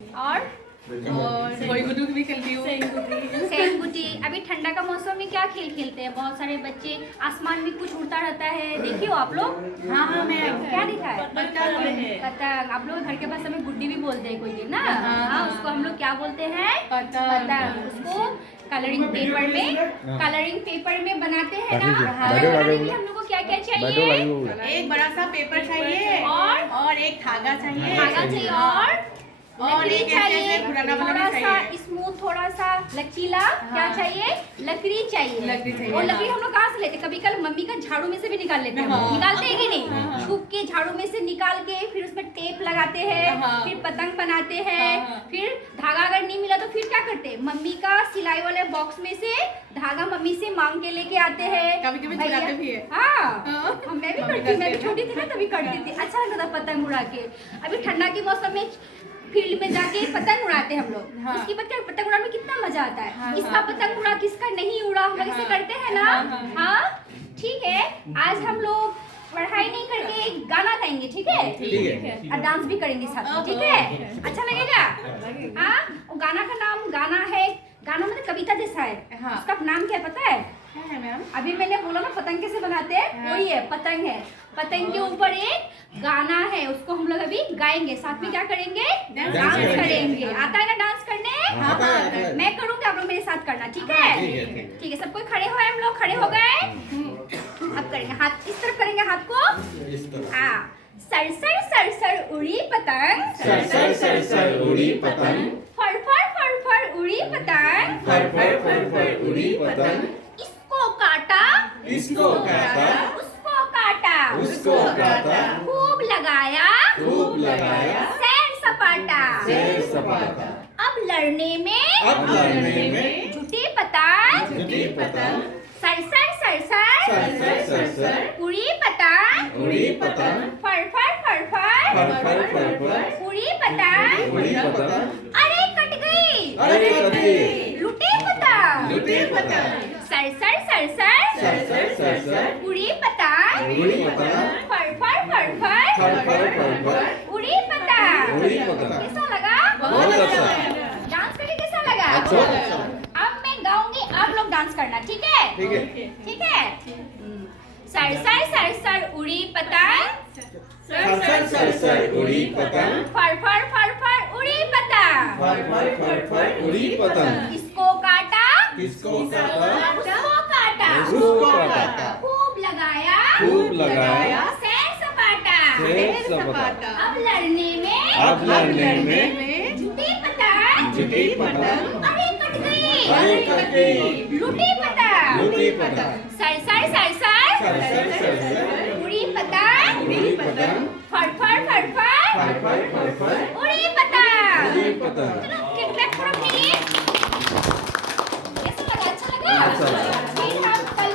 और कोई गुड्डू भी खेलती हूँ। सेंगुटी। अभी ठंडा का मौसम में क्या खेल खेलते हैं बहुत सारे बच्चे, आसमान में कुछ उड़ता रहता है, देखिए हो आप लोग। हाँ मैम। क्या दिखा है? पतंग। आप लोग घर के पास में गुड्डी भी बोलते हैं कोई दिन ना। हाँ, उसको हम लोग क्या बोलते हैं? पतंग। उसको कलरिंग पेपर में बनाते हैं ना। बनाने के लिए हम लोग को क्या क्या चाहिए? एक बड़ा सा पेपर चाहिए और एक धागा चाहिए और लकड़ी एक चाहिए, पुराना थोड़ा सा चाहिए। स्मूथ, थोड़ा सा लचीला। क्या चाहिए? लकड़ी चाहिए। और लकड़ी हम लोग कहाँ से लेते हैं? कभी कल मम्मी का झाड़ू में से भी निकाल लेते हैं। निकालते हैं कि नहीं? छुप के झाड़ू में से निकाल के फिर उसमें टेप लगाते हैं, फिर पतंग बनाते हैं। फिर धागा अगर नहीं मिला तो फिर क्या करते हैं? मम्मी का सिलाई वाले बॉक्स में से धागा मम्मी से मांग के लेके आते हैं। कभी-कभी चुराते भी है। हाँ, मैं भी करती थी। मैं भी छोटी थी ना तभी करती थी। अच्छा लगता था पतंग उड़ा के। अभी ठंडा के मौसम में फील्ड में जाके पतंग उड़ाते हैं हम लोग। उसकी पतंग उड़ाने में कितना मजा आता है। किसका पतंग उड़ा, किसका नहीं उड़ा, हम लोग ऐसे करते हैं ना। हाँ, ठीक है। आज हम लोग पढ़ाई नहीं करके एक गाना गाएंगे, ठीक है? और डांस भी करेंगे साथ में, ठीक है? अच्छा लगेगा? हाँ, गाना का नाम गाना मतलब कविता जैसा है। उसका नाम क्या पता है? मैम। अभी मैंने बोला ना पतंग कैसे बनाते हैं, वही है, पतंग है। पतंग के ऊपर एक गाना है, उसको हम लोग अभी गाएंगे। साथ में क्या करेंगे? डांस करेंगे। आता है ना डांस करने? आता है। मैं करूँगी, आप लोग मेरे साथ करना, ठीक है? ठीक है, सब कोई खड़े हो, हम लोग खड़े हो गए। अब करेंगे हाथ इस तरफ, करेंगे हाथ को। हाँ, सर सर सर सर उड़ी पतंग, सर सर सर सर उड़ी पतंग, फर फर फर फर उड़ी पतंग, फर फर फर फर उड़ी पतंग। इसको काटा, इसको काटा, उसको काटा, उसको काटा, खूब लगाया, खूब लगाया, सैर सपाटा। सैर सपाटा। अब लड़ने में झूठी पतंग, झूठी पतंग, sir sir sir sir sir sir sir sir उड़ी पतंग, उड़ी पतंग, फर फर फर फर फर फर फर फर उड़ी पतंग। उड़ी पतंग। अरे कट गई, अरे कट गई, लुटी पतंग, लुटी पतंग, sir sir sir sir sir sir sir sir उड़ी पतंग, उड़ी पतंग, फर फर फर फर फर फर फर फर उड़ी पतंग। उड़ी पतंग। कैसा लगा? बहुत अच्छा। डांस करके कैसा लगा? अच्छा। अब मैं गाऊंगी, आप लोग डांस करना, ठीक है? ठीक है। ठीक है। सर सर सर सर उड़ी पतंग, सर सर सर सर उड़ी पतंग, फर फर फर फर उड़ी पतंग। फर फर फर फर उड़ी पतंग। इसको काटा, किसको काटा, उसको काटा, उसको काटा, खूब लगाया, खूब लगाया, सैर सपाटा। सैर सपाटा। अब लड़ने में झूठी पतंग, झूठी पतंग, अरे कट गई, अरे कट गई, लुटी पतंग, लुटी पतंग, sir sir sir sir sir sir sir उड़ी पतंग, उड़ी पतंग,